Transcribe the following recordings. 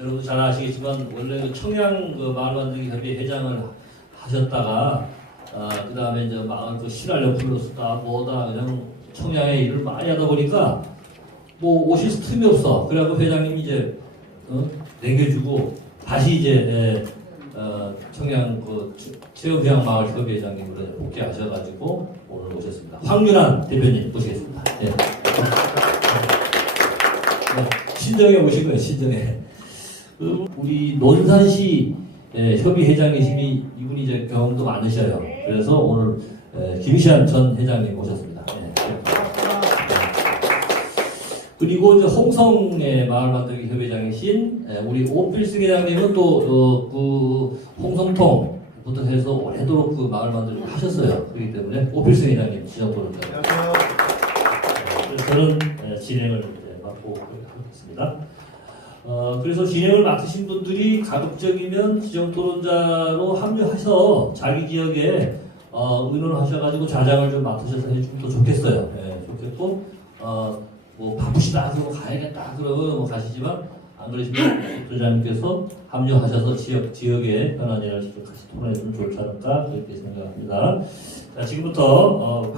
여러분 잘 아시겠지만 원래 그 청양 그 마을만들기 협의회 회장을 하셨다가 그 다음에 이제 마을 그 신활력 플러스다 뭐다 그냥 청양의 일을 많이 하다 보니까 뭐 오실 틈이 없어. 그래갖고 회장님이 이제 내겨주고 다시 이제 청양 그 체험휴양마을협의회장님으로 복귀하셔가지고 오늘 오셨습니다. 황윤환 대표님 모시겠습니다. 네. 신정에 오신 거예요. 신정에. 우리 논산시 협의회장이심이 이분이 이제 경험도 많으셔요. 그래서 오늘 김시한 전 회장님 오셨습니다. 네. 그리고 이제 홍성의 마을만들기 협의회장이신 우리 오필승 회장님은 또 그 홍성통부터 해서 오래도록 그 마을만들기 하셨어요. 그렇기 때문에 오필승 회장님 지정토론자. 그래서 저는 진행을 맡고 하겠습니다. 그래서 진행을 맡으신 분들이 가급적이면 지정토론자로 합류해서 자기 지역에 의논하셔가지고 좌장을 좀 맡으셔서 해주면 더 좋겠어요. 예, 좋겠고 뭐 바쁘시다 그러고 가야겠다 그러면 뭐 가시지만 안 그러시면 도장님께서 합류하셔서 지역의 현안 일을 같이 토론해주면 좋지 않을까 그렇게 생각합니다. 자, 지금부터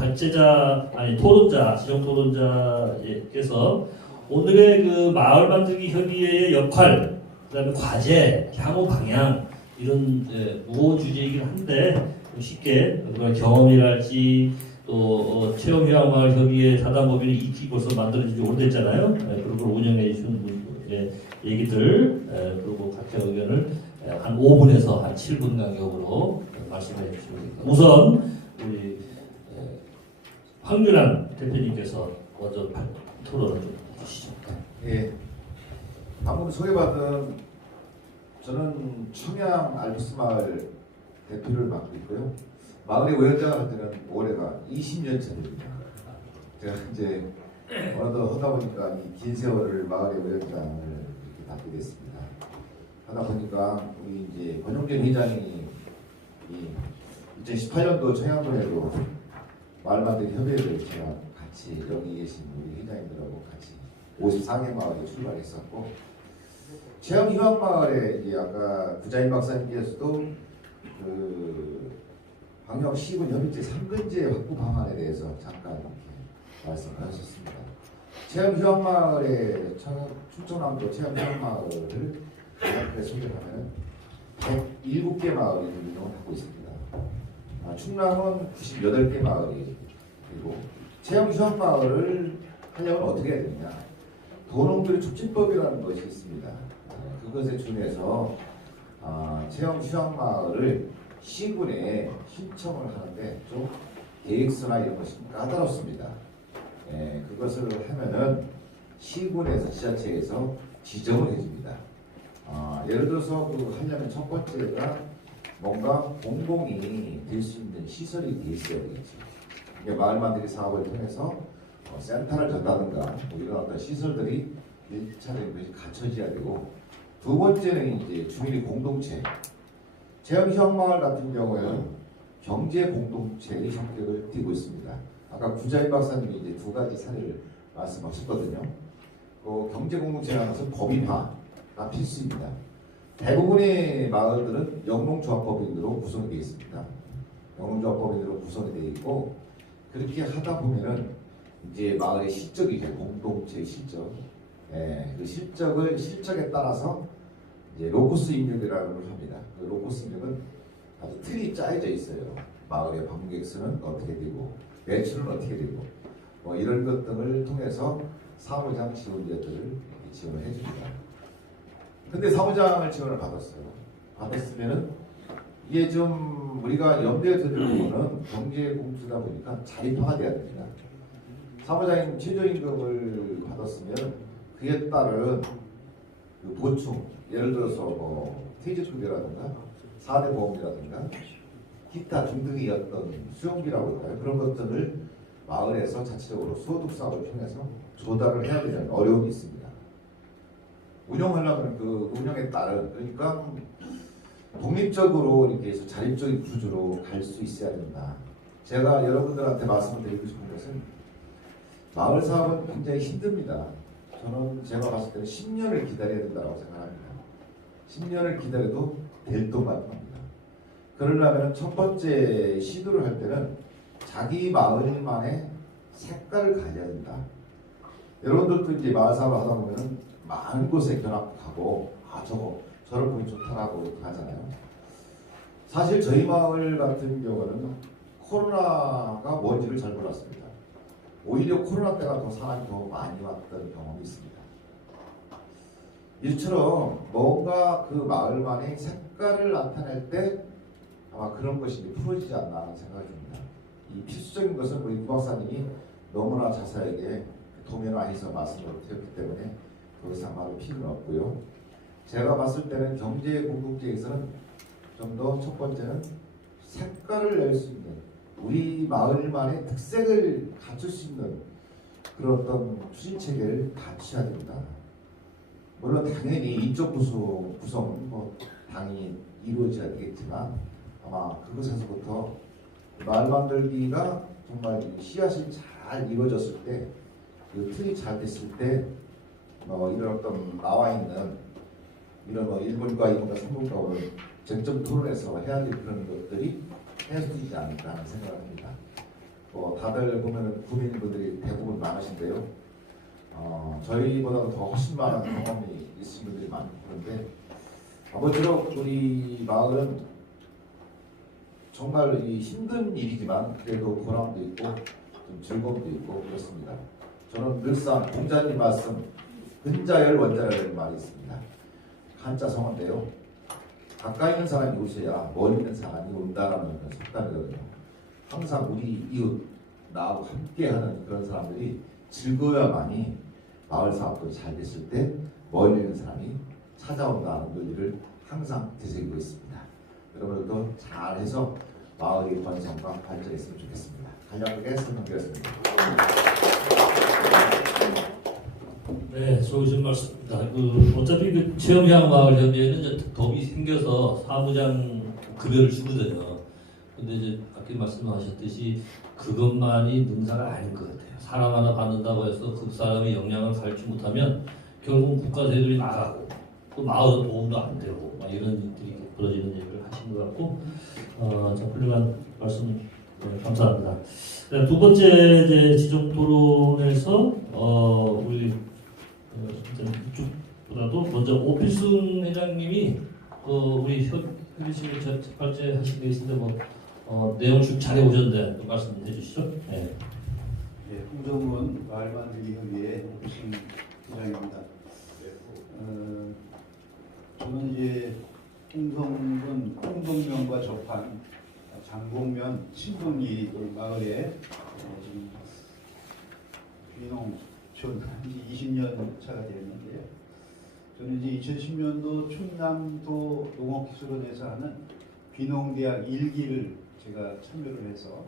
토론자 지정 토론자께서 오늘의 그 마을 만들기 협의회의 역할, 그다음에 과제, 향후 방향 이런 무호 주제이긴 한데 쉽게 그런 경험이랄지 또 체험휴양마을 협의회 사단법인의 익히 벌써 만들어진 지 오래됐잖아요. 그런 걸 운영해 주신 분의 얘기들 그리고 각자 의견을 한 5분에서 한 7분 간격으로 말씀해 주시면 됩니다. 우선 우리 황윤환 대표님께서 먼저 토론을 좀 해주시죠. 예. 방금 소개받은 저는 청양 알프스 마을 대표를 맡고 있고요. 마을의 위원장을 한 지는 올해가 20년 차입니다. 제가 이제 어느덧 하다 보니까 이 긴 세월을 마을의 위원장을 이렇게 맡게 됐습니다. 하다 보니까 우리 이제 권용진 회장이 2018년도 청양군에도 마을 만들기 협의회를 제가 같이 여기 계신 우리 회장님들하고 같이 54개 마을에 출발했었고 체험휴양마을에 이제 아까 구자인 박사님께서도 그 방역 시군 협의체 3근제 확보 방안에 대해서 잠깐 이렇게 말씀을 하셨습니다. 체험휴양마을의 충청남도 체험휴양마을을 앞에 소개하면 107개 마을이 운영을 하고 있습니다. 충남은 98개 마을이 그리고 체험휴양마을을 하려면 어떻게 해야 되느냐? 도농들의 촉진법이라는 것이 있습니다. 그것에 준해서 체험휴양마을을 시군에 신청을 하는데 좀 계획서나 이런 것이 까다롭습니다. 그것을 하면은 시군에서 지자체에서 지정을 해줍니다. 예를 들어서 그 하려면 첫 번째가 뭔가 공공이 될 수 있는 시설이 돼 있어야 되겠죠. 그러니까 마을 만들기 사업을 통해서 센터를 전다든가 뭐 이런 어떤 시설들이 1차적인 것이 갖춰져야 되고 두 번째는 이제 주민의 공동체. 체험휴양마을 같은 경우에는 경제 공동체의 성격을 띠고 있습니다. 아까 구자인 박사님이 이제 두 가지 사례를 말씀하셨거든요. 경제 공동체라는 것은 법인화가 필수입니다. 대부분의 마을들은 영농조합법인으로 구성이 되어 있습니다. 영농조합법인으로 구성이 되어 있고 그렇게 하다 보면은 이제 마을의 실적이 이제 공동체의 실적, 그 실적에 따라서 이제 로코스 입력이라는 걸 합니다. 그 로코스 입력은 아주 틀이 짜여져 있어요. 마을의 방문객 수는 어떻게 되고 매출은 어떻게 되고 뭐 이런 것 등을 통해서 사무장 지원자들을 지원을 해줍니다. 근데 사무장을 지원을 받았어요. 받았으면은 이게 좀 우리가 염두에 두는 부분은 경제 공주다 보니까 자립화가 돼야 됩니다. 사무장님 최저임금을 받았으면 그에 따른 그 보충, 예를 들어서 뭐 퇴직급여라든가 4대 보험이라든가 기타 등등의 어떤 수용비라고 할까요? 그런 것들을 마을에서 자체적으로 소득 사업을 통해서 조달을 해야 되는 어려움이 있습니다. 운영하려면 그 운영에 따른 그러니까 독립적으로 이렇게 해서 자립적인 구조로 갈 수 있어야 된다. 제가 여러분들한테 말씀을 드리고 싶은 것은 마을 사업은 굉장히 힘듭니다. 저는 제가 봤을 때는 10년을 기다려야 된다고 생각합니다. 10년을 기다려도 될 동만 합니다. 그러려면 첫 번째 시도를 할 때는 자기 마을만의 색깔을 가져야 된다. 여러분들도 이제 마을 사업을 하다 보면은 많은 곳에 견학하고 저런 분이 좋다라고 하잖아요. 사실 저희 마을 같은 경우는 코로나가 뭔지를 잘 몰랐습니다. 오히려 코로나 때가 더 사람이 더 많이 왔던 경험이 있습니다. 이처럼 뭔가 그 마을만의 색깔을 나타낼 때 아마 그런 것이 풀어지지 않나 하는 생각이 듭니다. 이 필수적인 것은 우리 구 박사님이 너무나 자세하게 도면을 안에서 말씀을 드렸기 때문에 더 이상 말할 필요는 없고요. 제가 봤을 때는 경제 공동체에서는 좀 더 첫 번째는 색깔을 낼 수 있는 우리 마을만의 특색을 갖출 수 있는 그런 어떤 추진 체계를 갖춰야 됩니다. 물론 당연히 인적 구성은 뭐 당연히 이루어져야 되겠지만 아마 그것에서부터 마을 만들기가 정말 씨앗이 잘 이루어졌을 때, 그 틀이 잘 됐을 때, 이런 어떤 나와 있는 이런 1분과 2분과 3분과 오늘 쟁점 토론에서 해야 될 그런 것들이 해소되지 않을까 하는 생각을 합니다. 다들 보면은 구민분들이 대부분 많으신데요. 저희보다도 더 훨씬 많은 경험이 있으신 분들이 많고 그런데 아무쪼록 우리 마을은 정말 이 힘든 일이지만 그래도 보람도 있고 좀 즐거움도 있고 그렇습니다. 저는 늘상 공자님 말씀 근자열 원자라는 말이 있습니다. 한자 성어인데요. 가까이 있는 사람이 오셔야 멀리 있는 사람이 온다라는 속담이거든요. 항상 우리 이웃 나하고 함께하는 그런 사람들이 즐거워야만이 마을 사업도 잘 됐을 때 멀리 있는 사람이 찾아온다는 논리를 항상 되새기고 있습니다. 여러분들도 잘해서 마을의 번성과 발전했으면 좋겠습니다. 간략하게 설명드렸습니다. 네, 좋으신 말씀입니다. 어차피 그 체험형 마을 협의회는 이제 덤이 생겨서 사무장 급여를 주거든요. 근데 이제 아까 말씀하셨듯이 그것만이 능사가 아닌 것 같아요. 사람 하나 받는다고 해서 그 사람의 역량을 가르치 못하면 결국 국가 대들이 나가고 또 마을 도움도 안 되고 막 이런 일들이 벌어지는 얘기를 하신 것 같고, 참 훌륭한 말씀 감사합니다. 네, 두 번째 이제 지정 토론에서 우리 이쪽보다도 먼저 오필순 회장님이 우리 협의실에 첫 번째 하시게 계신데 내용 좀 잘해 오셨는데 또 말씀해 주시죠. 네. 예, 홍정문 마을만들기 협의회 오필순 회장입니다. 저는 이제 홍성면과 접한 장곡면 신동리 마을에 지금 귀농촌 한 20년 차가 되었는데요. 저는 이제 2010년도 충남도 농업기술원에서 하는 귀농대학 1기를 제가 참여를 해서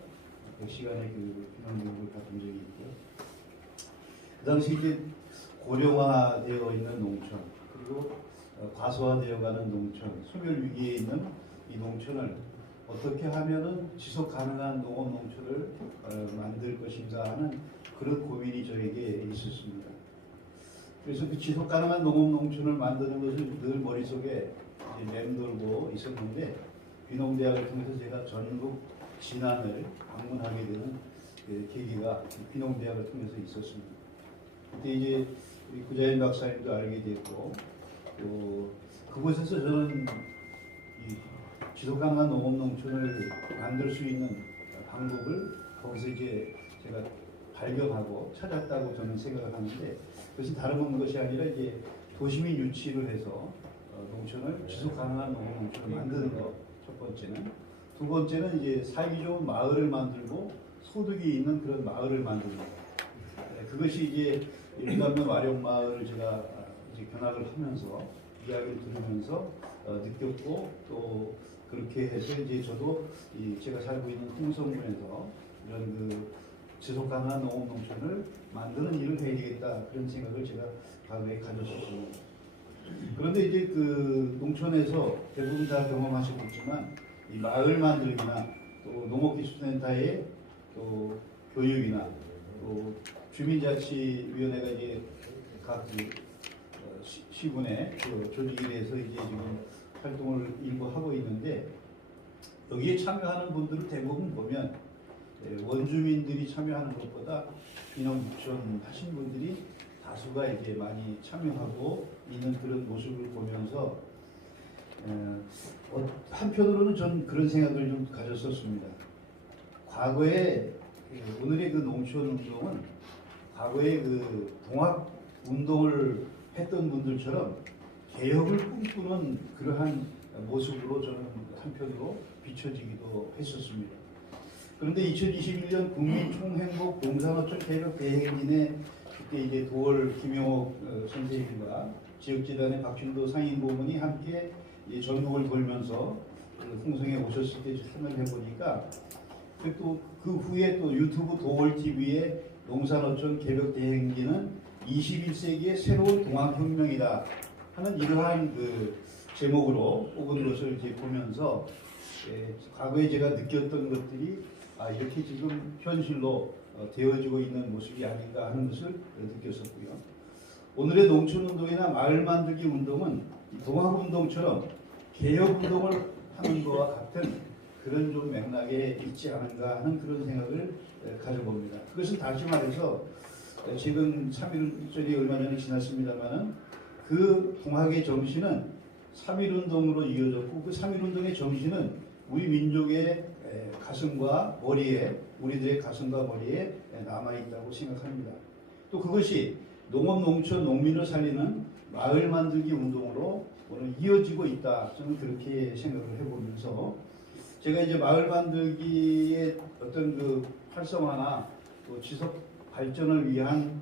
그 시간에 그 귀농교육을 받은 적이 있고요. 그 당시 이제 고령화되어 있는 농촌 그리고 과소화되어가는 농촌, 소멸 위기에 있는 이 농촌을 어떻게 하면은 지속 가능한 농업 농촌을 만들 것인가 하는 그런 고민이 저에게 있었습니다. 그래서 그 지속 가능한 농업 농촌을 만드는 것을 늘 머릿속에 맴돌고 있었는데 귀농대학을 통해서 제가 전국 진안을 방문하게 되는 계기가 귀농대학을 통해서 있었습니다. 그때 이제 우리 구자인 박사님도 알게 됐고 또 그곳에서 저는 이 지속 가능한 농업 농촌을 만들 수 있는 방법을 거기서 이제 제가 발견하고 찾았다고 저는 생각을 하는데 그것은 다른 것이 아니라 이제 도시민 유치를 해서 농촌을 지속 가능한 농업 농촌을 만드는 것 첫 번째는 두 번째는 이제 살기 좋은 마을을 만들고 소득이 있는 그런 마을을 만드는 것 그것이 이제 일감면 와룡 마을을 제가 이제 견학을 하면서 이야기를 들으면서 느꼈고 또 그렇게 해서 이제 저도 제가 살고 있는 홍성군에서 이런 그 지속 가능한 농업 농촌을 만드는 일을 해야 되겠다 그런 생각을 제가 과거에 가졌었습니다. 그런데 이제 그 농촌에서 대부분 다 경험하셨겠지만 이 마을 만들기나 또 농업기술센터의 또 교육이나 또 주민자치위원회가 이제 각 시군의 그 조직에 대해서 이제 지금 활동을 일부 하고 있는데 여기에 참여하는 분들은 대부분 보면 원주민들이 참여하는 것보다 비농부촌 하신 분들이 다수가 이제 많이 참여하고 있는 그런 모습을 보면서 한편으로는 전 그런 생각을 좀 가졌었습니다. 과거에 오늘의 그 농촌 운동은 과거에 그 동학 운동을 했던 분들처럼 개혁을 꿈꾸는 그러한 모습으로 저는 한편으로 비춰지기도 했었습니다. 그런데 2021년 국민총행복 농산어촌 개혁 대행진에 그때 이제 도월 김용옥 선생님과 지역재단의 박준도 상임고문이 함께 전국을 돌면서 홍성에 오셨을 때 참여를 해보니까 또 그 후에 또 유튜브 도월 TV에 농산어촌 개혁 대행진은 21세기의 새로운 동학혁명이다 하는 이러한 그 제목으로 뽑은 것을 이제 보면서 과거에 제가 느꼈던 것들이 이렇게 지금 현실로 되어지고 있는 모습이 아닌가 하는 것을 느꼈었고요. 오늘의 농촌운동이나 마을 만들기 운동은 동학운동처럼 개혁운동을 하는 것과 같은 그런 좀 맥락에 있지 않은가 하는 그런 생각을 가져봅니다. 그것은 다시 말해서 지금 3.1절이 얼마 전에 지났습니다만은 그 동학의 정신은 3.1운동으로 이어졌고 그 3.1운동의 정신은 우리 민족의 가슴과 머리에 우리들의 가슴과 머리에 남아있다고 생각합니다. 또 그것이 농업, 농촌, 농민을 살리는 마을 만들기 운동으로 오늘 이어지고 있다. 저는 그렇게 생각을 해보면서 제가 이제 마을 만들기의 어떤 그 활성화나 또 지속 발전을 위한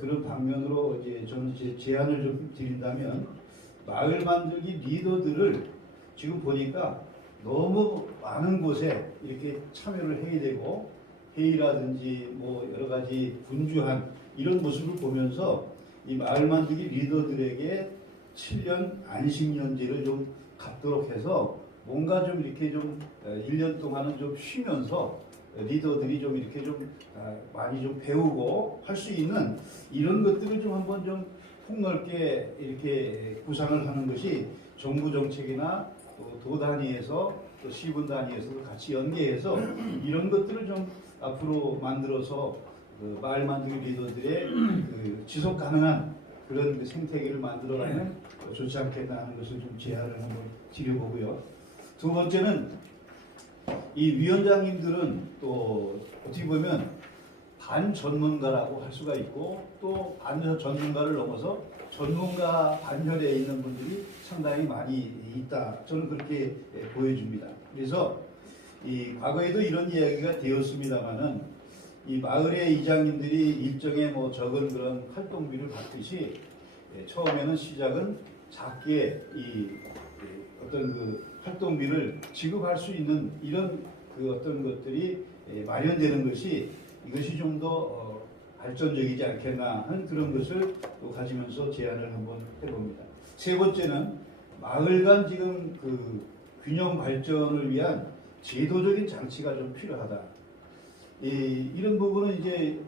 그런 방면으로 이제 저는 제 제안을 좀 드린다면 마을 만들기 리더들을 지금 보니까 너무 많은 곳에 이렇게 참여를 해야 되고 회의라든지 뭐 여러 가지 분주한 이런 모습을 보면서 이 마을 만들기 리더들에게 7년 안식년제를 좀 갖도록 해서 뭔가 좀 이렇게 좀 1년 동안은 좀 쉬면서 리더들이 좀 이렇게 좀 많이 좀 배우고 할 수 있는 이런 것들을 좀 한번 좀 폭넓게 이렇게 구상을 하는 것이 정부 정책이나 또 도 단위에서 또 시군 단위에서도 같이 연계해서 이런 것들을 좀 앞으로 만들어서 그 마을 만들기 리더들의 그 지속 가능한 그런 그 생태계를 만들어가면 좋지 않겠나 하는 것을 좀 제안을 한번 드려보고요. 두 번째는 이 위원장님들은 또 어떻게 보면 반전문가라고 할 수가 있고 또 반전문가를 넘어서 전문가 반열에 있는 분들이 상당히 많이 있다. 저는 그렇게 보여집니다. 그래서 이 과거에도 이런 이야기가 되었습니다만은 이 마을의 이장님들이 일정의 뭐 적은 그런 활동비를 받듯이 처음에는 시작은 작게 이 어떤 그 활동비를 지급할 수 있는 이런 그 어떤 것들이 마련되는 것이 이것이 좀 더 발전적이지 않겠나 하는 그런 것을 또 가지면서 제안을 한번 해봅니다. 세 번째는 마을 간 지금 그 균형 발전을 위한 제도적인 장치가 좀 필요하다. 이런 부분은 이제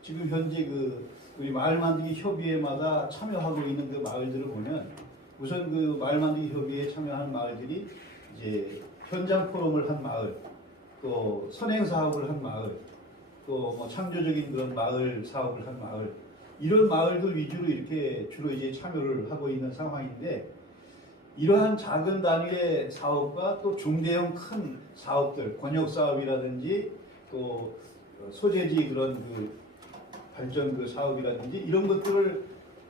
지금 현재 그 우리 마을 만들기 협의회마다 참여하고 있는 그 마을들을 보면 우선 그 마을 만들기 협의회에 참여한 마을들이 이제 현장 포럼을 한 마을, 또 선행 사업을 한 마을, 또 뭐 창조적인 그런 마을 사업을 한 마을, 이런 마을들 위주로 이렇게 주로 이제 참여를 하고 있는 상황인데 이러한 작은 단위의 사업과 또 중대형 큰 사업들, 권역 사업이라든지 또 소재지 그런 그 발전 그 사업이라든지 이런 것들을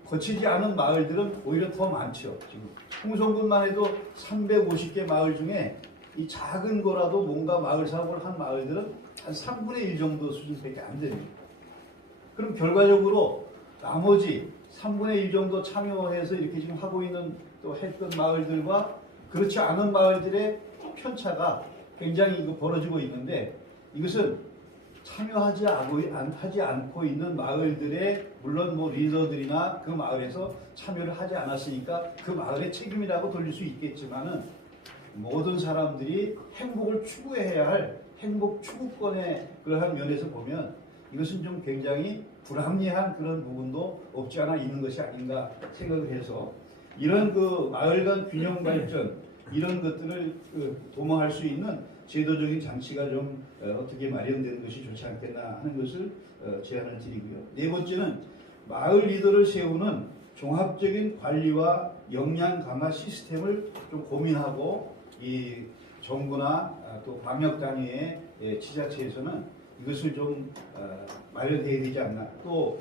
거치지 않은 마을들은 오히려 더 많죠. 지금 홍성군만 해도 350개 마을 중에 이 작은 거라도 뭔가 마을 사업을 한 마을들은 한 3분의 1 정도 수준밖에 안 됩니다. 그럼 결과적으로 나머지 3분의 1 정도 참여해서 이렇게 지금 하고 있는 또 했던 마을들과 그렇지 않은 마을들의 편차가 굉장히 벌어지고 있는데 이것은 참여하지 않고 있는 마을들의 물론 뭐 리더들이나 그 마을에서 참여를 하지 않았으니까 그 마을의 책임이라고 돌릴 수 있겠지만은 모든 사람들이 행복을 추구해야 할 행복 추구권의 그러한 면에서 보면 이것은 좀 굉장히 불합리한 그런 부분도 없지 않아 있는 것이 아닌가 생각을 해서 이런 그 마을 간 균형 발전 이런 것들을 도모할 수 있는 제도적인 장치가 좀 어떻게 마련되는 것이 좋지 않겠나 하는 것을 제안을 드리고요. 네 번째는 마을 리더를 세우는 종합적인 관리와 역량 강화 시스템을 좀 고민하고 이 정부나 또 광역 단위의 지자체에서는 이것을 좀 마련해야 되지 않나. 또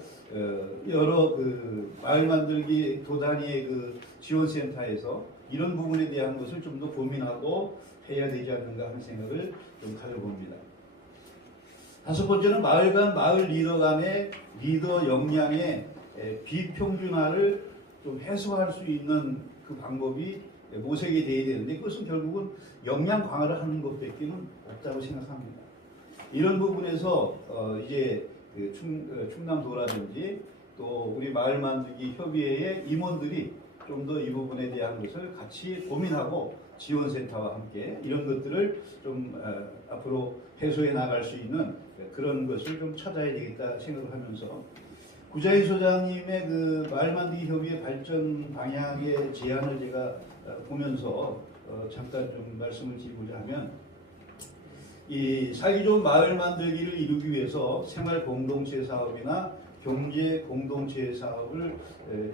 여러 그 마을 만들기 도 단위의 그 지원센터에서 이런 부분에 대한 것을 좀 더 고민하고 해야 되지 않는가 하는 생각을 좀 가져봅니다. 다섯 번째는 마을 간 마을 리더 간의 리더 역량의 비평준화를 좀 해소할 수 있는 그 방법이 모색이 돼야 되는데 그것은 결국은 역량 강화를 하는 것밖에는 없다고 생각합니다. 이런 부분에서 이제 그 충남도라든지 또 우리 마을 만들기 협의회의 임원들이 좀 더 이 부분에 대한 것을 같이 고민하고 지원센터와 함께 이런 것들을 좀 앞으로 해소해 나갈 수 있는 그런 것을 좀 찾아야 되겠다 생각을 하면서 구자희 소장님의 그 마을 만들기 협의회 발전 방향의 제안을 제가 보면서 잠깐 좀 말씀을 드리고자 하면 이 살기 좋은 마을 만들기를 이루기 위해서 생활 공동체 사업이나 경제 공동체 사업을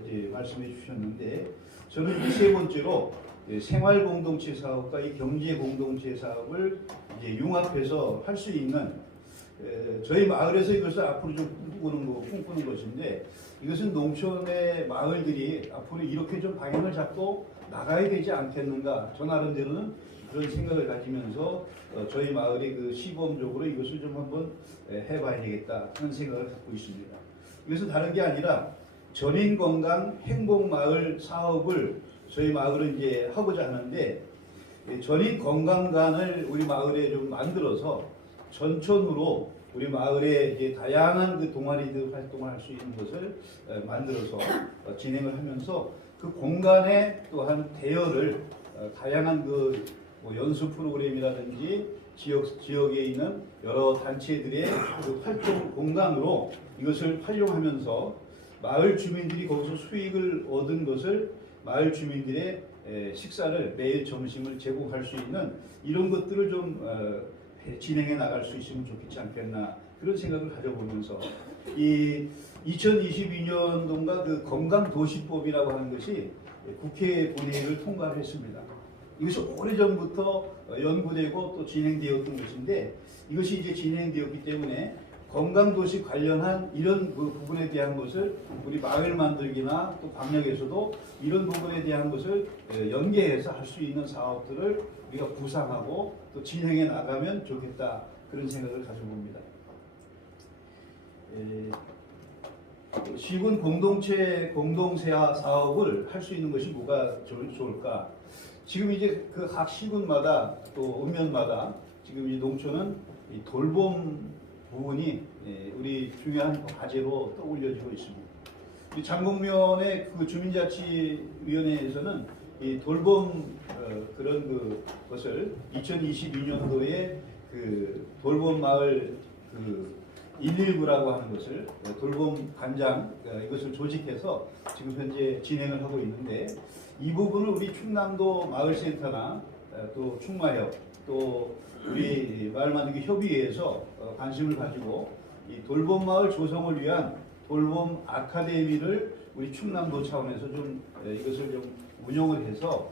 이제 말씀해 주셨는데 저는 이 세 번째로 생활 공동체 사업과 이 경제 공동체 사업을 이제 융합해서 할 수 있는 저희 마을에서 이것을 앞으로 좀 꿈꾸는 것인데 이것은 농촌의 마을들이 앞으로 이렇게 좀 방향을 잡고 나가야 되지 않겠는가 저 나름대로는 그런 생각을 가지면서 저희 마을이 그 시범적으로 이것을 좀 한번 해봐야 되겠다 하는 생각을 갖고 있습니다. 이것은 다른 게 아니라 전인 건강 행복 마을 사업을 저희 마을은 이제 하고자 하는데 전인 건강관을 우리 마을에 좀 만들어서 전천후로 우리 마을에 이제 다양한 그 동아리들 활동을 할 수 있는 것을 만들어서 진행을 하면서 그 공간에 또한 대여를 다양한 그 뭐 연수 프로그램이라든지 지역에 있는 여러 단체들의 그 활동 공간으로 이것을 활용하면서 마을 주민들이 거기서 수익을 얻은 것을 마을 주민들의 식사를 매일 점심을 제공할 수 있는 이런 것들을 좀 진행해 나갈 수 있으면 좋겠지 않겠나 그런 생각을 가져보면서 이 2022년도인가 그 건강도시법이라고 하는 것이 국회 본회의를 통과를 했습니다. 이것이 오래전부터 연구되고 또 진행되었던 것인데 이것이 이제 진행되었기 때문에 건강도시 관련한 이런 그 부분에 대한 것을 우리 마을 만들기나 또 광역에서도 이런 부분에 대한 것을 연계해서 할 수 있는 사업들을 우리가 구상하고 또 진행해 나가면 좋겠다 그런 생각을 가져봅니다. 시군 공동체화 사업을 할 수 있는 것이 뭐가 좋을까? 지금 이제 그 각 시군마다 또 읍면마다 지금 이 농촌은 이 돌봄 부분이 우리 중요한 과제로 떠올려지고 있습니다. 이 장곡면의 그 주민자치위원회에서는 이 돌봄 그런 것을 2022년도에 그 돌봄 마을 그 119라고 하는 것을 돌봄 관장 이것을 조직해서 지금 현재 진행을 하고 있는데 이 부분을 우리 충남도 마을센터나 또 충마협 또 우리 마을 만들기 협의회에서 관심을 가지고 이 돌봄 마을 조성을 위한 돌봄 아카데미를 우리 충남도 차원에서 좀 이것을 좀 운영을 해서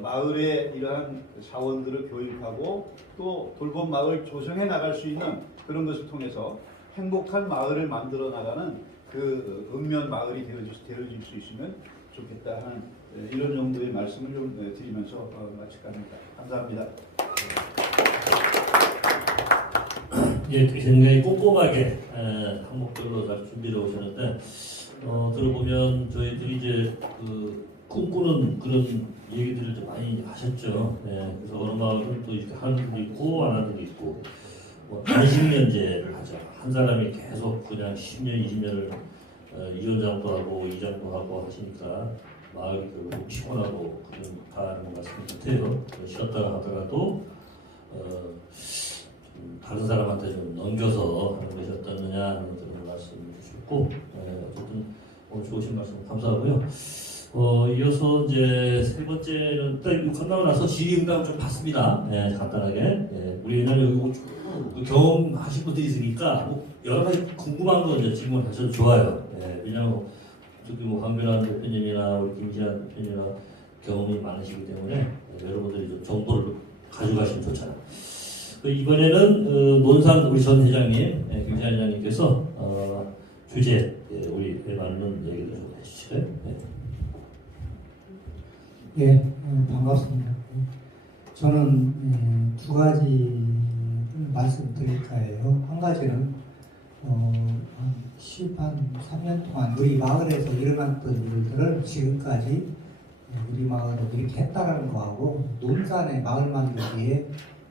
마을의 이러한 사원들을 교육하고 또 돌봄 마을 조성해 나갈 수 있는 그런 것을 통해서 행복한 마을을 만들어 나가는 그 읍면 마을이 되어질 수 있으면 좋겠다 하는 이런 정도의 말씀을 좀 드리면서 마칠까 합니다. 감사합니다. 예, 굉장히 꼼꼼하게 항목별로 잘 준비를 오셨는데 들어보면 저희들이 이제 그 꿈꾸는 그런 얘기들을 좀 많이 하셨죠. 예, 그래서 어느 마을은 또 이렇게 하는 분도 있고 안 하는 분도 있고 뭐 단식면제를 하죠. 한 사람이 계속 그냥 10년, 20년을 위원장도 하고 이장도 하고 하시니까 마을이 결국 피곤하고 그런 가는 것 같습니다. 쉬었다가 하다가도 다른 사람한테 좀 넘겨서 하는 것이 어떻느냐 하는 그런 말씀을 주셨고, 어쨌든 오늘 좋으신 말씀 감사하고요. 이어서 이제 세 번째는 딱 끝나고 나서 질의응답을 좀 받습니다. 간단하게. 우리 왜냐면 여기 경험하신 분들이 있으니까 뭐 여러 가지 궁금한 거 이제 질문을 하셔도 좋아요. 왜냐면 저기 뭐 황변환 대표님이나 우리 김지한 대표님이나 경험이 많으시기 때문에 여러분들이 좀 정보를 가져가시면 좋잖아요. 이번에는 논산 우리 전 회장님, 김지한 회장님께서 주제 우리 맞는 얘기를 좀 해주실까요? 반갑습니다. 저는 두 가지 말씀드릴까 해요. 한 가지는 한 3년 동안 우리 마을에서 일어났던 일들을 지금까지 우리 마을을 이렇게 했다라는 거하고 논산의 마을 만들기에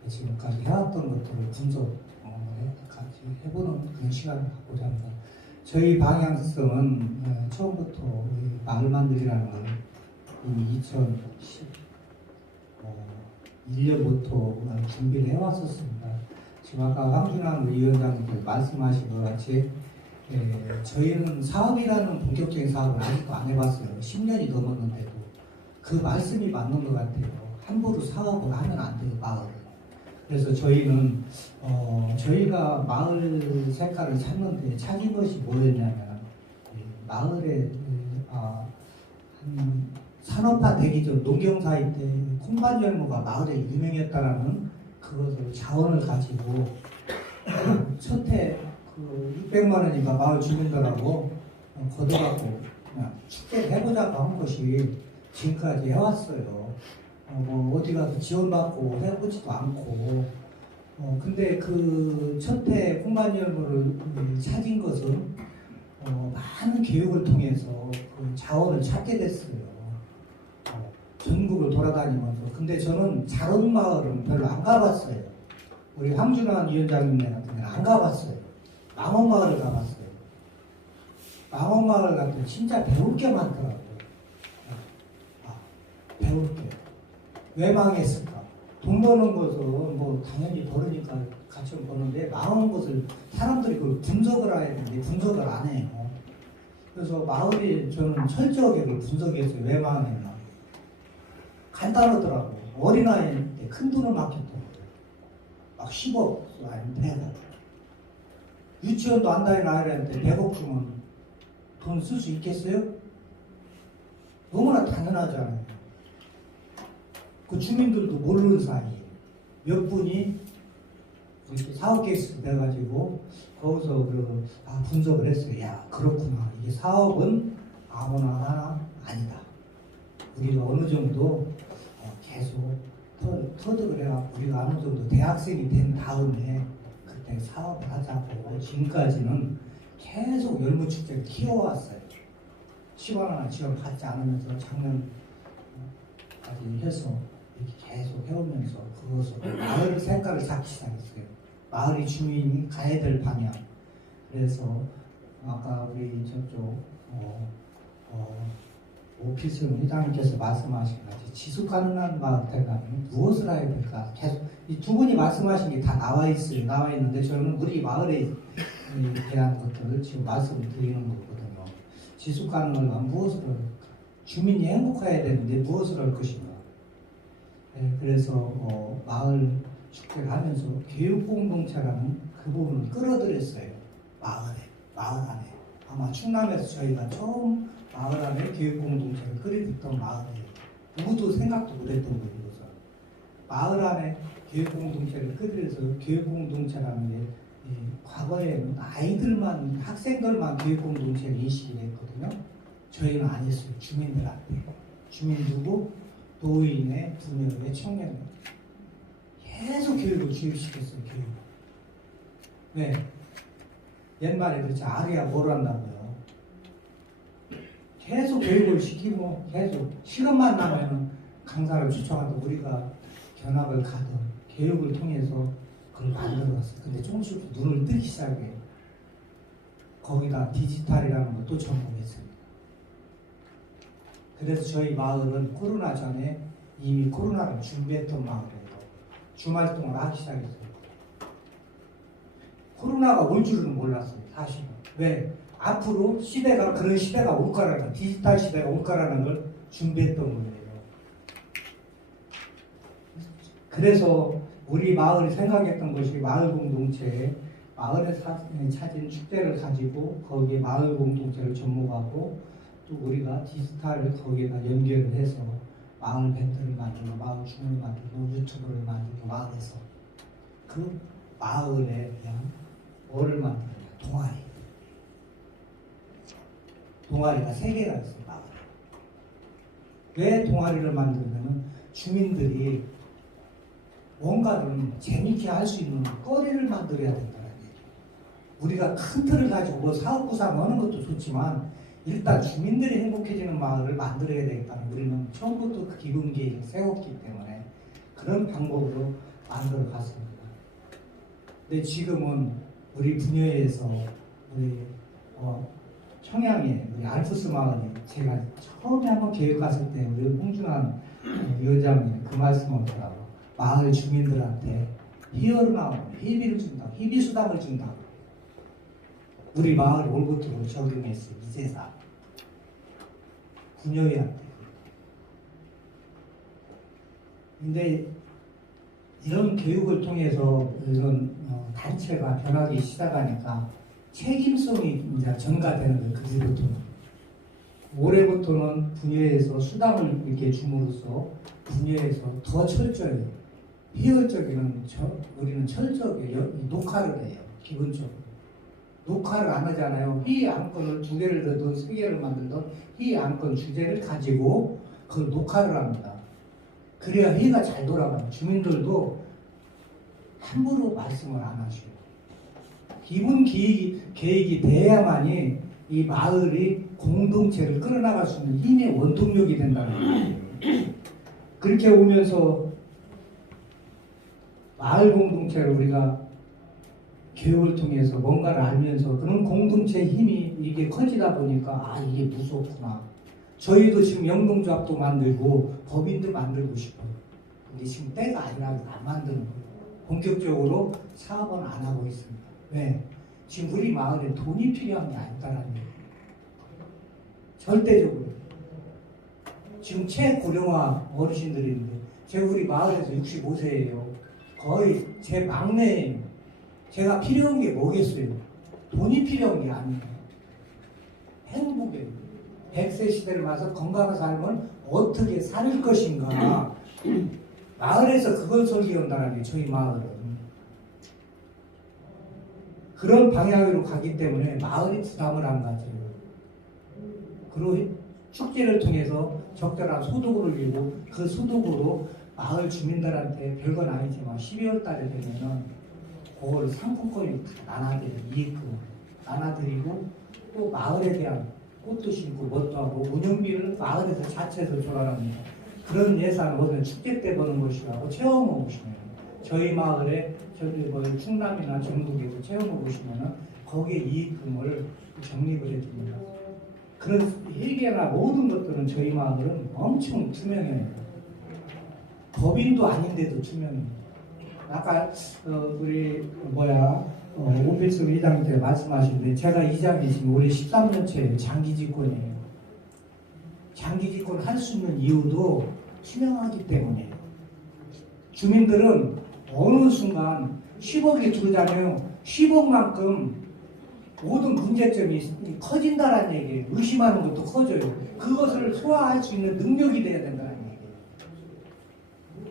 지금까지 해왔던 것들을 분석 같이 해보는 그런 시간을 갖고자 합니다. 저희 방향성은 처음부터 우리 마을 만들기라는 걸 이미 2011년부터 준비를 해왔었습니다. 지금 아까 황준환 위원장님께서 말씀하신 것 같이 저희는 사업이라는 본격적인 사업을 아직도 안 해봤어요. 10년이 넘었는데도 그 말씀이 맞는 것 같아요. 함부로 사업을 하면 안 돼요, 마을은. 그래서 저희는 저희가 마을 색깔을 찾는데 찾은 것이 뭐였냐면 마을에 한 산업화 되기 전 농경사회 때 콩밭열무가 마을에 유명했다라는 그것을 자원을 가지고 첫해 600만 원인가 마을 주민들하고 걷어갖고 그냥 축제를 해보자고 한 것이 지금까지 해왔어요. 뭐 어디 가서 지원받고 해보지도 않고 근데 그 첫해 콩밭열무를 찾은 것은 많은 교육을 통해서 그 자원을 찾게 됐어요. 전국을 돌아다니면서. 근데 저는 자론마을은 별로 안 가봤어요. 우리 황준환 위원장님 같은 데는 안 가봤어요. 망원마을을 가봤어요. 망원마을 같은 진짜 배울 게 많더라고요. 배울 게. 왜 망했을까? 돈 버는 것은 뭐 당연히 버르니까 같이 버는데 망한 것을 사람들이 그걸 분석을 해야 되는데 분석을 안 해요. 그래서 마을이 저는 철저하게 그걸 분석했어요. 왜 망했나? 간단하더라고. 어린아이 때 큰 돈을 맡겼던 거예요. 막 10억 아니면 100억. 유치원도 안 다니는 아이한테 100억 주면 돈 쓸 수 있겠어요? 너무나 당연하잖아요. 그 주민들도 모르는 사이에 몇 분이 사업 계획서 내가지고 거기서 분석을 했어요. 야, 그렇구나. 이게 사업은 아무나 하나 아니다. 우리가 어느 정도 계속 터득을 해갖고 우리가 어느 정도 대학생이 된 다음에 그때 사업을 하자고 지금까지는 계속 열무축제를 키워왔어요. 10원 하나 지원 받지 않으면서 작년까지 해서 이렇게 계속 해오면서 그것을 마을 색깔을 잡기 시작했어요. 마을의 주민이 가야 될 방향. 그래서 아까 우리 저쪽 오피스 회장님께서 말씀하신 같이 지속 가능한 마을 되려면 무엇을 해야 될까? 계속 이 두 분이 말씀하신 게 다 나와 있어요. 나와 있는데 저는 우리 마을에 대한 것들을 지금 말씀을 드리는 거거든요. 지속 가능하려면 무엇을 할까? 주민이 행복해야 되는데 무엇을 할 것인가? 그래서 마을 축제를 하면서 교육 공동체라는 그 부분을 끌어들였어요. 마을 안에. 아마 충남에서 저희가 처음 마을 안에 교육 공동체를 끌어들였던 마을이에요. 누구도 생각도 못했던 거예요. 마을 안에 교육 공동체를 끌어들여서 교육 공동체라는 게 과거에는 아이들만, 학생들만 교육 공동체를 인식이 됐거든요. 저희는 아니었어요. 주민들한테. 주민 누구? 노인의, 부녀의, 청년의 계속 교육을 주입시켰어요. 교육. 네. 옛말에 그렇지 아리야 뭘 한다고요. 계속 교육을 시키고 계속 시간만 나면 강사를 추천하고 우리가 견학을 가든 교육을 통해서 그걸 만들어갔어요. 근데 조금씩 눈을 뜨기 시작해요. 거기다 디지털이라는 것도 전공했습니다. 그래서 저희 마을은 코로나 전에 이미 코로나를 준비했던 마을이에요. 주말 동안 하기 시작했어요. 코로나가 올 줄은 몰랐어요. 사실은. 왜? 앞으로 시대가 그런 시대가 올 거라는 디지털 시대가 올 거라는 걸 준비했던 거예요. 그래서 우리 마을이 생각했던 것이 마을 공동체, 마을에 찾은 축제를 가지고 거기에 마을 공동체를 접목하고 또 우리가 디지털을 거기에다 연결을 해서 마을 밴드를 만들고 마을 춤을 만들고 유튜브를 만들고 마을에서 그 마을에 대한 뭐를 만드냐? 동아리. 동아리가 3개가 있어요. 마을에. 왜 동아리를 만들냐면 주민들이 뭔가를 재밌게 할 수 있는 거리를 만들어야 된다는 얘기예요. 우리가 큰 틀을 가지고 뭐 사업 구상하는 것도 좋지만 일단 주민들이 행복해지는 마을을 만들어야 되겠다는 우리는 처음부터 그 기본 계획을 세웠기 때문에 그런 방법으로 만들어 갔습니다. 근데 지금은 우리 분야에서 우리 청양에 우리 알프스 마을에 제가 처음에 한번 계획 갔을 때 우리 홍준환 위원장님 그 말씀을 하더라고요. 마을 주민들한테 희열을 나오고 희비를 준다, 희비수당을 준다. 우리 마을 올부터로 적용했어요. 이제사 군여회한테. 근데 이런 교육을 통해서 이런 단체가 변하기 시작하니까 책임성이 이제 전가되는 거예요. 그때부터는. 올해부터는 분야에서 수당을 이렇게 줌으로써 분야에서 더 철저히 희열적인 우리는 철저하게 녹화를 해요. 기본적으로. 녹화를 안 하잖아요. 이 안건을 2개를 넣든 3개를 만들든 이 안건 주제를 가지고 그걸 녹화를 합니다. 그래야 회의가 잘 돌아가요. 주민들도 함부로 말씀을 안 하셔요. 기본 계획이 돼야만이 이 마을이 공동체를 끌어나갈 수 있는 힘의 원동력이 된다는 거예요. 그렇게 오면서 마을 공동체를 우리가 교육을 통해서 뭔가를 알면서 그런 공동체의 힘이 이게 커지다 보니까 이게 무섭구나. 저희도 지금 영농조합도 만들고 법인도 만들고 싶어요. 근데 지금 때가 아니라 안 만드는 거예요. 본격적으로 사업은 안 하고 있습니다. 왜? 지금 우리 마을에 돈이 필요한 게 아니다라는 거예요. 절대적으로. 지금 최고령화 어르신들인데 제가 우리 마을에서 65세예요. 거의 제 막내예요. 제가 필요한 게 뭐겠어요? 돈이 필요한 게 아니에요. 행복이에요. 100세 시대를 와서 건강한 삶을 어떻게 살 것인가. 마을에서 그걸 설계한다는 게 저희 마을은. 그런 방향으로 가기 때문에 마을이 부담을 안 가져요. 그리고 축제를 통해서 적절한 소득을 올리고 그 소득으로 마을 주민들한테 별건 아니지만 12월 달에 되면은 그걸 상품권이 다 나눠드려요. 이익금 나눠드리고 또 마을에 대한 꽃도 심고 뭣도 하고 운영비를 마을에서 자체에서 조달합니다. 그런 예산을 오늘 축제 때 버는 것이라고 체험해 보시면 저희 마을에 저기 뭐 충남이나 전국에서 체험해 보시면은 거기에 이익금을 적립을 해줍니다. 그런 회계나 모든 것들은 저희 마을은 엄청 투명해요. 법인도 아닌데도 투명해요. 아까 우리 오필수 이장님께 말씀하시는데 제가 이장이 지금 올해 13년째 장기 집권이에요. 장기 집권 할 수 있는 이유도 투명하기 때문이에요. 주민들은 어느 순간 10억이 들어오잖아요. 10억만큼 모든 문제점이 커진다는 얘기예요. 의심하는 것도 커져요. 그것을 소화할 수 있는 능력이 돼야 된다는 얘기예요.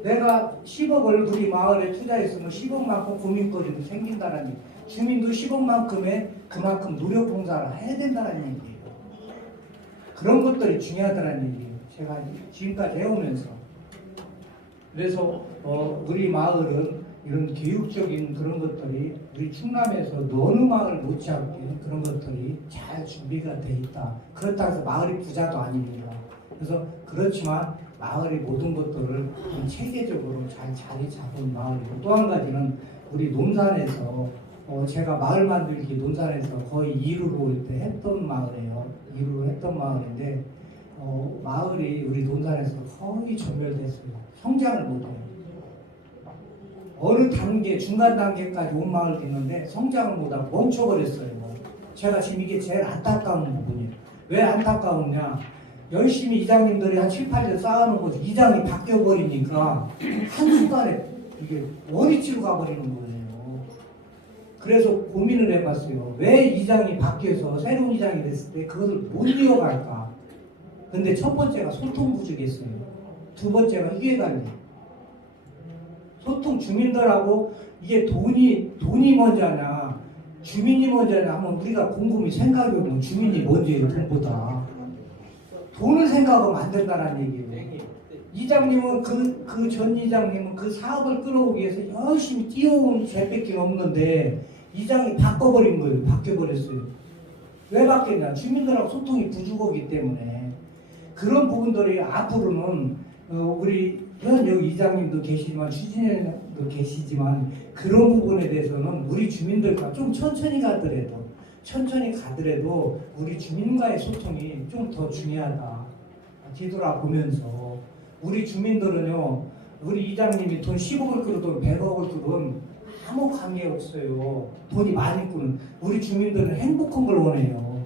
내가 10억을 우리 마을에 투자했으면 10억만큼 고민거리도 생긴다는 얘기예요. 주민도 10억만큼의 그만큼 노력 봉사를 해야 된다는 얘기예요. 그런 것들이 중요하다는 얘기예요. 제가 지금까지 해오면서. 그래서 우리 마을은 이런 교육적인 그런 것들이 우리 충남에서 어느 마을 못지않게 그런 것들이 잘 준비가 돼 있다. 그렇다고 해서 마을이 부자도 아닙니다. 그래서 그렇지만 마을의 모든 것들을 체계적으로 잘 자리 잡은 마을이고 또 한 가지는 우리 논산에서 제가 마을 만들기 논산에서 거의 2루로 올 때 했던 마을이에요. 2루로 했던 마을인데 마을이 우리 논산에서 거의 전멸됐어요. 성장을 못해요. 어느 단계, 중간 단계까지 온 마을도 있는데 성장을 못하고 멈춰버렸어요. 제가 지금 이게 제일 안타까운 부분이에요. 왜 안타까우냐? 열심히 이장님들이 한 7, 8년 쌓아놓은 거지. 이장이 바뀌어버리니까 한순간에 이게 원위치로 가버리는 거예요. 그래서 고민을 해봤어요. 왜 이장이 바뀌어서 새로운 이장이 됐을 때 그것을 못 이어갈까? 근데 첫 번째가 소통 부족했어요. 두 번째가 이해관계. 소통 주민들하고 이게 돈이 먼저냐 주민이 먼저냐 하면 우리가 곰곰이 생각해보면 주민이 먼저예요. 돈보다 돈을 생각하면 안 된다는 얘기예요. 이장님은 그 전 이장님은 그 사업을 끌어오기 위해서 열심히 뛰어온 죄밖에 없는데 이장이 바꿔버린 거예요. 바뀌어버렸어요. 왜 바뀌었냐? 주민들하고 소통이 부족하기 때문에. 그런 부분들이 앞으로는 우리 현 여기 이장님도 계시지만 추진위원도 계시지만 그런 부분에 대해서는 우리 주민들과 좀 천천히 가더라도 우리 주민과의 소통이 좀 더 중요하다. 뒤돌아보면서 우리 주민들은요, 우리 이장님이 돈 10억을 끌어도 100억을 끌어도 아무 관계 없어요. 돈이 많이 꾸는 우리 주민들은 행복한 걸 원해요.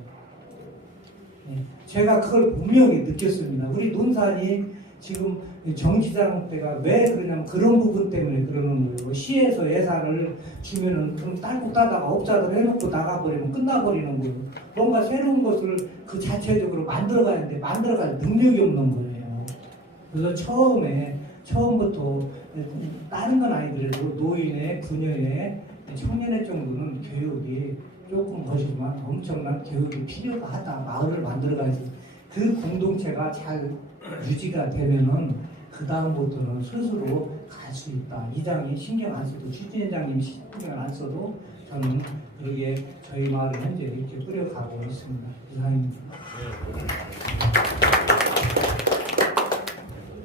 네, 제가 그걸 분명히 느꼈습니다. 우리 논산이 지금 정지장 때가 왜 그러냐면 그런 부분 때문에 그러는 거예요. 시에서 예산을 주면은 그럼 딸꾹 따다가 업자들 해놓고 나가버리면 끝나버리는 거예요. 뭔가 새로운 것을 그 자체적으로 만들어가는데 만들어갈 능력이 없는 거예요. 그래서 처음부터 다른 건 아니더라도 노인의, 부녀의, 청년의 정도는 교육이 조금 거시지만 엄청난 교육이 필요가 하다. 마을을 만들어가야지. 그 공동체가 잘 유지가 되면은 그 다음부터는 스스로 갈 수 있다. 이장이 신경 안 써도 추진회장님이 신경 안 써도 저는 그러게 저희 마을을 현재 이렇게 꾸려가고 있습니다. 이상입니다.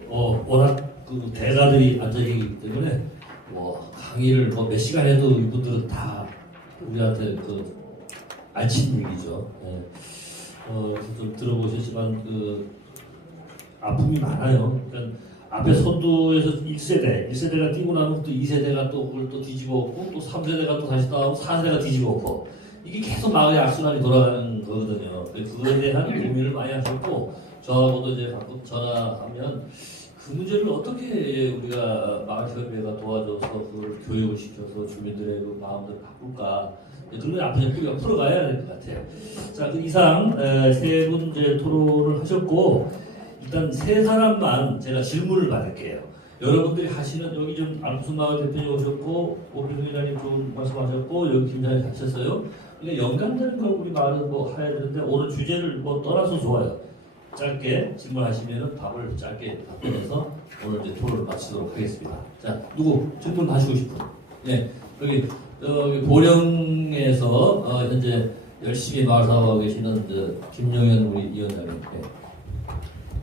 워낙 그 대가들이 앉아있기 때문에 강의를 몇 시간 해도 이분들은 다 우리한테 안친 얘기죠. 예. 좀 들어보셨지만 아픔이 많아요. 그러니까 앞에 선두에서 1세대가 뛰고 나면 또 2세대가 또 그걸 또 뒤집어엎고 또 3세대가 또 다시 나오고 4세대가 뒤집어엎고 이게 계속 마을의 악순환이 돌아가는 거거든요. 그거에 대한 고민을 많이 하셨고 저하고도 이제 가끔 전화하면 그 문제를 어떻게 우리가 마을협의회가 도와줘서 그걸 교육을 시켜서 주민들의 그 마음을 바꿀까 그런 앞에 우리가 풀어가야 될 것 같아요. 자, 그 이상 세 분 이제 토론을 하셨고 일단 세 사람만 제가 질문을 받을게요. 여러분들이 하시는 여기 좀 안푼마을 대표님 오셨고 오필승 회장님 좋은 말씀하셨고 여기 김장님 하셨어요. 그러니까 연관되는 거 우리 마을은 해야 되는데 오늘 주제를 떠나서 좋아요. 짧게 질문하시면 답을 짧게 답변해서 오늘 이제 토론을 마치도록 하겠습니다. 자, 누구 질문 하시고 싶은? 네, 여기 보령에서 현재 열심히 마을 사업하고 계시는 김용현 우리 위원장님. 네.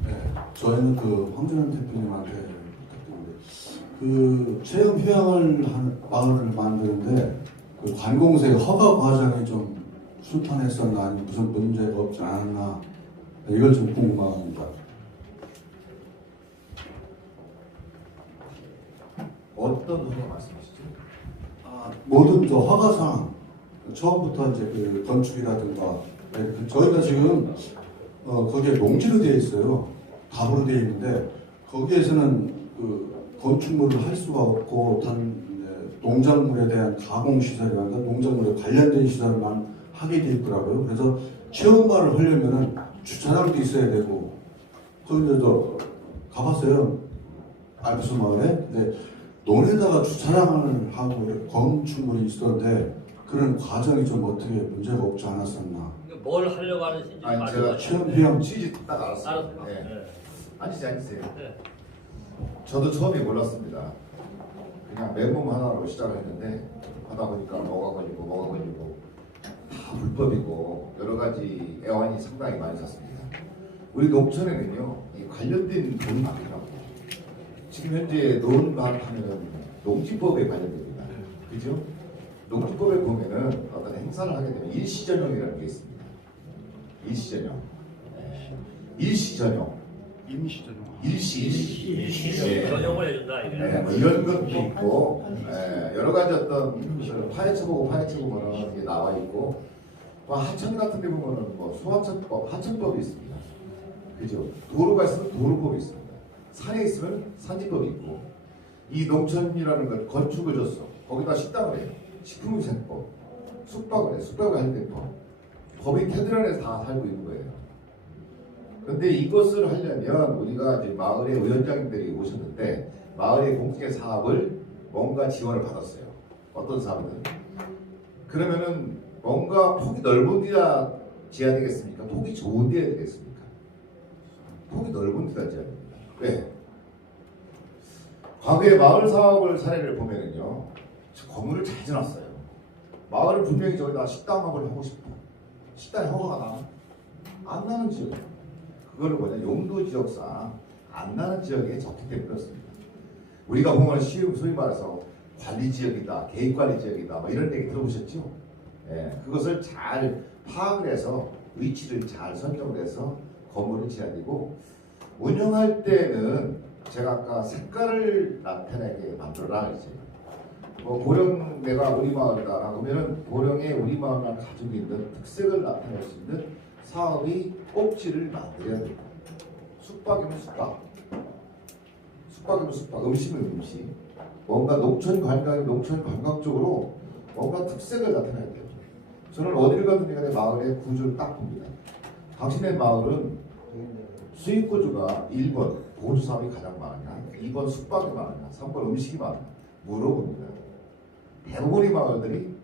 네, 저희는 황준현 대표님한테 부탁드립니다. 체험 휴양을 한 마을을 만드는데 관공서의 허가 과정이 좀 순탄했었나 아니면 무슨 문제가 없지 않았나 이걸 좀 궁금합니다. 어떤 분야 말씀하시죠? 모든 허가상 처음부터 이제 건축이라든가 저희가 지금 거기에 농지로 되어 있어요. 답으로 되어 있는데 거기에서는 건축물을 할 수가 없고 농작물에 대한 가공 시설이라든가 농작물에 관련된 시설만 하게 돼 있더라고요. 그래서 체험마을 하려면은 주차장도 있어야 되고 거기도 가봤어요. 알프스 마을에. 근데 논에다가 주차장을 하고 건축물이 있었는데 그런 과정이 좀 어떻게 문제가 없지 않았었나. 뭘 하려고 하는지 제가 체험 휴양 취지 딱 알았어요. 네. 네. 앉으세요. 네. 저도 처음에 몰랐습니다. 그냥 맨몸 하나로 시작을 했는데 하다 보니까 뭐가 걸리고 다 불법이고 여러 가지 애환이 상당히 많이 샀습니다. 우리 농촌에는요 이 관련된 돈이 많더라고요. 지금 현재 논밭하면 농지법에 관련됩니다. 그죠? 농지법에 보면은 어떤 행사를 하게 되면 일시전용이라는 게 있습니다. 일시전용. 일시전용. 임시전용. 일시. 예. 전용을 해준다 이게. 네, 뭐 이런 것도 있고 여러 가지 어떤 파헤쳐보면은 이게 나와 있고 뭐 하천 같은 데 보면은 뭐 소하천법, 하천법이 있습니다. 그죠? 도로가 있으면 도로법이 있습니다. 산에 있으면 산지법이 있고 이 농촌이라는 걸 건축을 줬어. 거기다 식당을 해요. 식품위생법, 숙박을 해. 숙박을 관련된 법. 법이 테두리 다 살고 있는 거예요. 근데 이것을 하려면 우리가 이제 마을의 위원장님들이 오셨는데 마을의 공공의 사업을 뭔가 지원을 받았어요. 어떤 사업이든. 그러면은 뭔가 폭이 넓은 데다 지어야 되겠습니까? 폭이 좋은 데야 되겠습니까? 폭이 넓은 데다 지어야 됩니다. 왜? 과거에 마을 사업을 사례를 보면은요, 건물을 잘 지어놨어요. 마을은 분명히 저기다 식당업을 하고 싶어. 식당에 허가가 나나? 안 나는 지역. 그거를 뭐냐, 용도 지역상 안 나는 지역에 적기 때문에 그렇습니다. 우리가 보면 소위 말해서 관리 지역이다, 개입 관리 지역이다, 뭐 이런 얘기 들어보셨죠? 예, 그것을 잘 파악을 해서 위치를 잘 선정을 해서 건물을 지어야 되고 운영할 때는 제가 아까 색깔을 나타내게 만들어라 이제. 뭐 보령 내가 우리 마을이다 그러면은 보령의 우리 마을만 가지고 있는 특색을 나타낼 수 있는 사업이 꼭지를 만들어야 됩니다. 숙박이면 숙박, 숙박이면 숙박, 음식이면 음식. 뭔가 농촌 관광 쪽으로 뭔가 특색을 나타내야 돼요. 저는 어디를 가든 간에 마을의 구조를 딱 봅니다. 당신의 마을은 수입 구조가 1번 보조 사업이 가장 많으냐, 2번 숙박이 많으냐, 3번 음식이 많으냐 물어봅니다. 대부분의 마을들이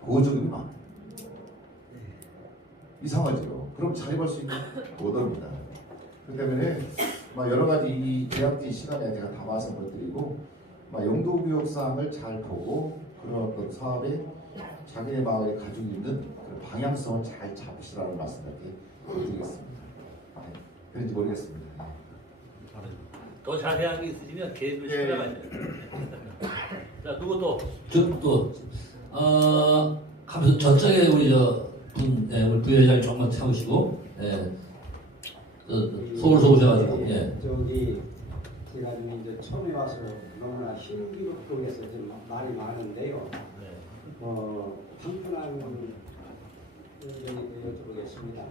보조금이 많아요. 이상하죠. 그럼 자립할 수 있는 못 옵니다. 그렇기 때문에 여러 가지 이 제한된 시간에 제가 다 말씀을 드리고 용도구역상을 잘 보고 그런 어떤 사업에 자기네 마을에 가지고 있는 그런 방향성을 잘 잡으시라는 말씀까지 드리겠습니다. 그런지 모르겠습니다. 더 자세한 게 있으시면 계획을 찾아가야 돼요. 자, 누구 또? 하면서 저쪽에 우리 우리 부회장이 조금만 태우시고, 서울서 오셔가지고, 저기 제가 이제 처음에 와서 너무나 신기록동에서 좀 말이 많은데요. 간단한 여쭤보겠습니다.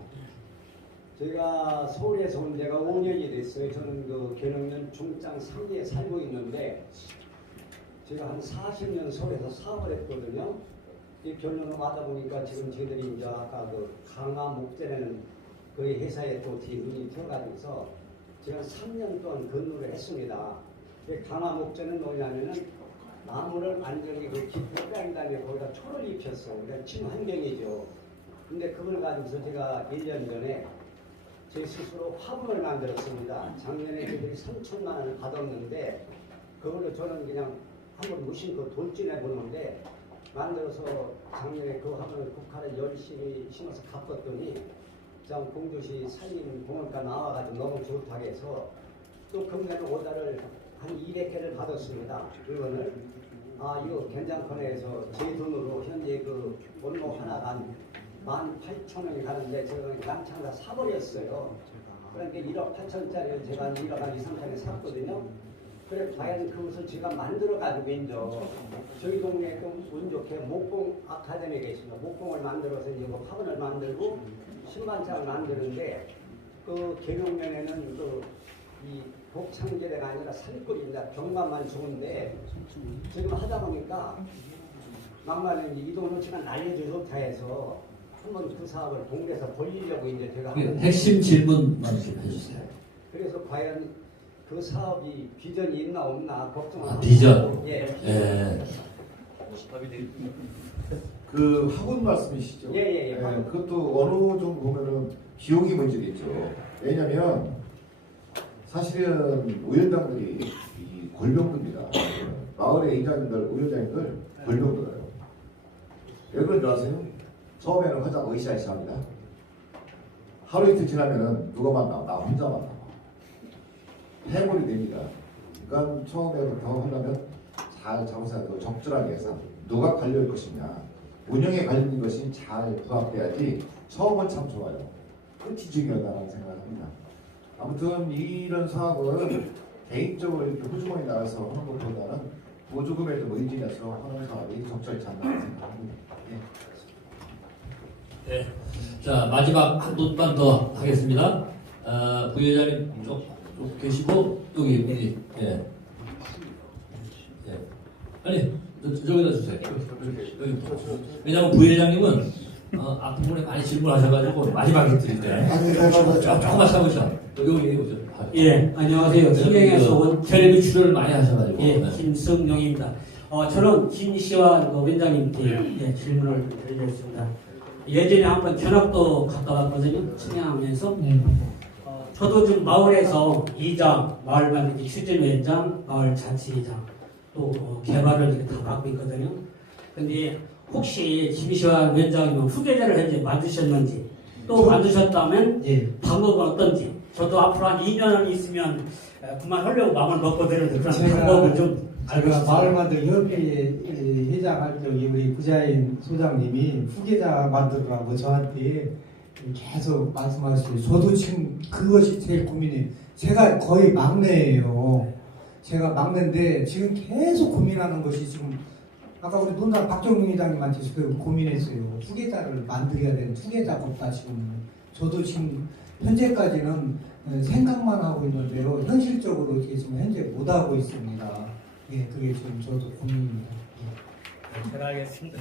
제가 서울에서 온 지가 5년이 됐어요. 저는 그 견영면 중장 3리에 살고 있는데 제가 한 40년 서울에서 사업을 했거든요. 이 결론을 하다 보니까 지금 저희들이 이제 아까 그 강화 목재라는 그 회사에 또 뒤에 눈이 들어가면서 제가 3년 동안 근무를 했습니다. 강화 목재는 뭐냐면은 나무를 완전히 그 깊이 빼는 다음에 거기다 초를 입혔어요. 그러니까 친환경이죠. 근데 그걸 가지고서 제가 1년 전에 제 스스로 화분을 만들었습니다. 작년에 그들이 3천만 원을 받았는데 그걸로 저는 그냥 한번 무심코 돌진해 보는데 만들어서 작년에 그 화분을 국화를 열심히 심어서 갚았더니 참 공주시 산림공원과 나와가지고 너무 좋다고 해서 또 금년에 오다를 한 200개를 받았습니다. 물건을 이거 괜찮거나 해서 제 돈으로 현재 그 원목 하나가 18,000원이 가는데 제가 양창 다 사버렸어요. 그러니까 1억 8천짜리를 제가 1억 한 2, 3천에 샀거든요. 그래 과연 그것을 제가 만들어가지고 이제 저희 동네에 좀 운 좋게 목공 아카데미가 있습니다. 목공을 만들어서 이제 화분을 만들고 신반장을 만드는데 그 경영면에는 이 복창제가 아니라 산골입니다. 경관만 좋은데 지금 하다 보니까 막말은 이 돈을 제가 날려주지 못해서 한번 그 사업을 동네에서 벌리려고 이제 제가 핵심 질문만 좀 해주세요. 그래서 과연 그 사업이 비전이 있나 없나 걱정을 비전. 예. 그 학원 말씀이시죠? 예. 그것도 어느 정도 보면은 비용이 문제겠죠. 왜냐면 사실은 위원장들이 이 골병들입니다. 마을의 이장님들, 위원장님들 골병들어요. 왜 그런지 아세요? 처음에는 화장 으쌰으쌰합니다. 하루 이틀 지나면은 누가 만나? 나 혼자 만나. 해골이 됩니다. 그러니까 처음에부터 하려면 잘 잡으셔야 되고 적절하게 해서 누가 관리할 것이냐, 운영에 관련된 것이 잘 부합돼야지 처음은 참 좋아요. 끝이 중요하다는 생각을 합니다. 아무튼 이런 사업을 개인적으로 이렇게 후주머니 나가서 하는 것보다는 보조금에도 뭐 의지 내서 하는 사업이 적절치 않나 생각합니다. 예. 네. 자, 마지막 한 분만 더 하겠습니다. 부회장님 쪽 계시고 여기 우리 예. 예. 아니 저기다 주세요. 여기. 왜냐하면 부회장님은 앞부분에 많이 질문하셔가지고 마지막에 드릴 때 아니, 내가 조금만 참으셔. 여기 오죠. 예, 안녕하세요. 수경에서 온 텔레비 출연을 많이 하셔가지고. 예, 네. 김성용입니다. 저는 김시환 원장님께 예, 질문을 드리겠습니다. 예전에 한번 견학도 갔다 왔거든요. 청양하면서. 저도 지금 마을에서 이장, 마을 만들기 추진위원장, 마을 자치위장, 또 개발을 이렇게 다 맡고 있거든요. 근데 혹시 김시환 위원장님은 후계자를 현재 만드셨는지, 또 만드셨다면 예. 방법은 어떤지, 저도 앞으로 한 2년은 있으면 그만하려고 마음을 먹거든요. 그런 제가- 방법을 좀 알고 제가 싶습니다. 마을 만들기 협의회 회장할 적에 우리 부자인 소장님이 후계자 만들라고 저한테 계속 말씀하시고 저도 지금 그것이 제일 고민이에요. 제가 거의 막내예요. 제가 막내인데 지금 계속 고민하는 것이 지금 아까 우리 논란 박정민 회장님한테 그 고민했어요. 후계자를 만들어야 되는 후계자가 지금 저도 지금 현재까지는 생각만 하고 있는데요. 현실적으로 이렇게 지금 현재 못 하고 있습니다. 예, 그게 지금 저도 고민입니다. 제가 하겠습니다.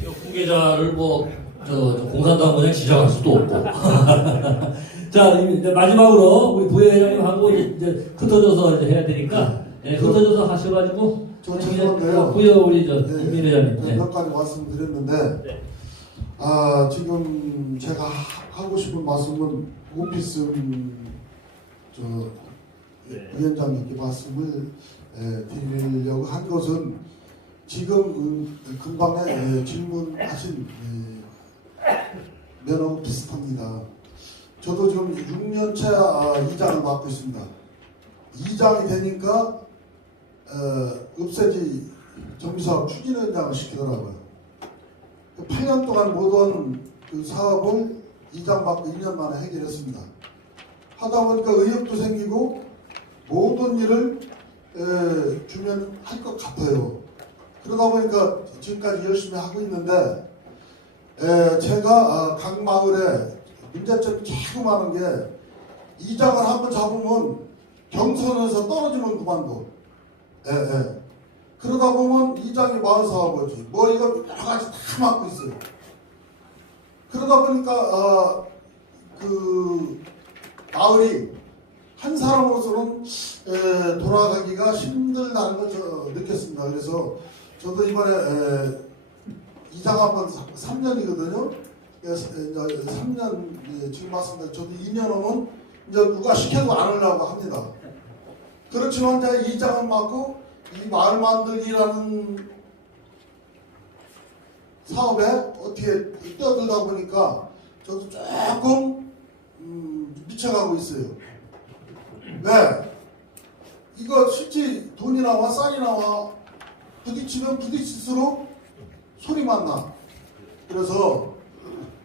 이 후계자를 저 공산당 그냥 지적할 수도 없고. 자, 이제 마지막으로 우리 부회장님하고 이제 흩어져서 이제 해야 되니까 흩어져서 하셔가지고 저 죄송한데요. 부여 우리 저 네, 임민 회장님. 네. 몇 가지 말씀드렸는데 네. 지금 제가 하고 싶은 말씀은 오피스 저 위원장님께 말씀을 드리려고 한 것은 지금 금방에 질문하신 면허 비슷합니다. 저도 지금 6년차 이장을 맡고 있습니다. 이장이 되니까 읍세지 정비사업 추진위원장을 시키더라고요. 8년 동안 모든 그 사업을 이장 받고 2년 만에 해결했습니다. 하다 보니까 의욕도 생기고 모든 일을 주면 할 것 같아요. 그러다 보니까 지금까지 열심히 하고 있는데 제가 각 마을에 문제점이 자꾸 많은 게 이장을 한번 잡으면 경선에서 떨어지면 그만둬. 그러다 보면 이장이 마을 사업이지 뭐 이거 여러 가지 다 맡고 있어요. 그러다 보니까 그 마을이 한 사람으로서는 돌아가기가 힘들다는 걸 저 느꼈습니다. 그래서 저도 이번에 이장 한번 3년이거든요. 3년 지금 맞습니다. 저도 2년 오면 이제 누가 시켜도 안 하려고 합니다. 그렇지만 제가 이장을 맡고 이 마을 만들기라는 사업에 어떻게 뛰어들다 보니까 저도 조금 미쳐가고 있어요. 왜? 이거 실제 돈이 나와 쌀이 나와 부딪히면 부딪힐수록 소리만 나. 그래서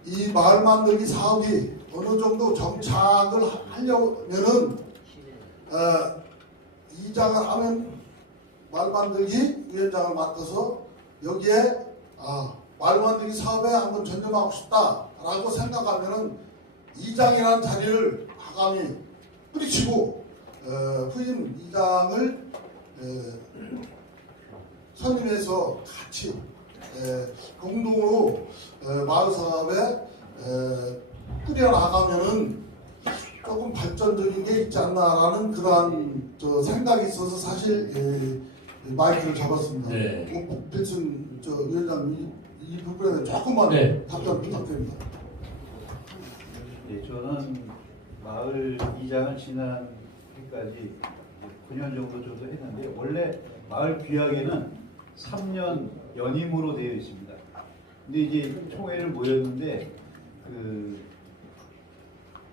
이 마을 만들기 사업이 어느 정도 정착을 하려면은 이장을 하면 마을 만들기 위원장을 맡아서 여기에 마을 만들기 사업에 한번 전념하고 싶다라고 생각하면은 이장이라는 자리를 과감히 뿌리치고 후임 이장을 선임해서 같이 공동으로 마을 사업에 꾸려나가면은 조금 발전적인 게 있지 않나라는 그러한 생각이 있어서 사실 마이크를 잡았습니다. 네. 필승 위원장 이 부분에 조금만 답변 부탁드립니다. 네, 저는 마을 이장을 지난 해까지 9년 정도 저도 했는데 원래 마을 규약에는 3년 연임으로 되어 있습니다. 근데 이제 총회를 모였는데 그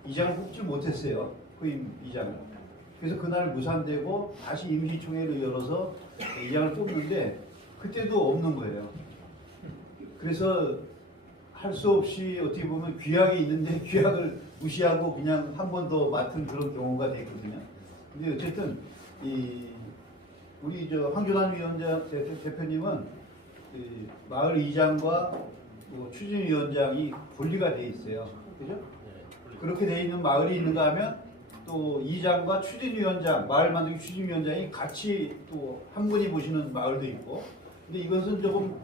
이장을 뽑지 못했어요. 후임 이장을. 그래서 그날 무산되고 다시 임시총회를 열어서 이장을 뽑는데 그때도 없는 거예요. 그래서 할 수 없이 어떻게 보면 규약이 있는데 규약을 무시하고 그냥 한 번 더 맡은 그런 경우가 됐거든요. 근데 어쨌든 이 우리 저 황교안 위원장 대표님은 이 마을 이장과 추진위원장이 분리가 돼 있어요. 그죠? 그렇게 돼 있는 마을이 있는가 하면 또 이장과 추진위원장, 마을 만들기 추진위원장이 같이 또 한 분이 보시는 마을도 있고. 근데 이것은 조금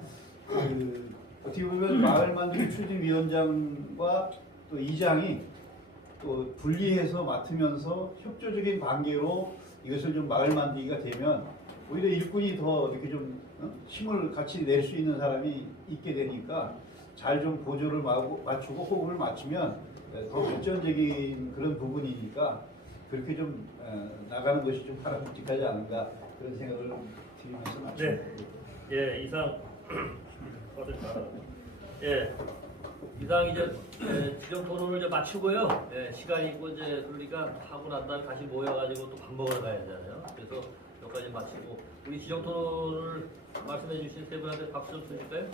어떻게 보면 마을 만들기 추진위원장과 또 이장이 또 분리해서 맡으면서 협조적인 관계로 이것을 좀 마을 만들기가 되면 오히려 일꾼이 더 이렇게 좀 힘을 같이 낼 수 있는 사람이 있게 되니까 잘 좀 보조를 맞추고 호흡을 맞추면 더 발전적인 그런 부분이니까 그렇게 좀 나가는 것이 좀 바람직하지 않은가 그런 생각을 드리면서 마칩니다. 예, 이상 예, 이상 이제 지정 토론을 이제 마치고요. 예, 시간이 있고 이제 그러니까 하고 난 다음에 다시 모여가지고 또 밥 먹으러 가야 되잖아요. 그래서 여기까지 마치고 우리 지정 토론을 말씀해 주신 세 분한테 박수 좀 주실까요? 예.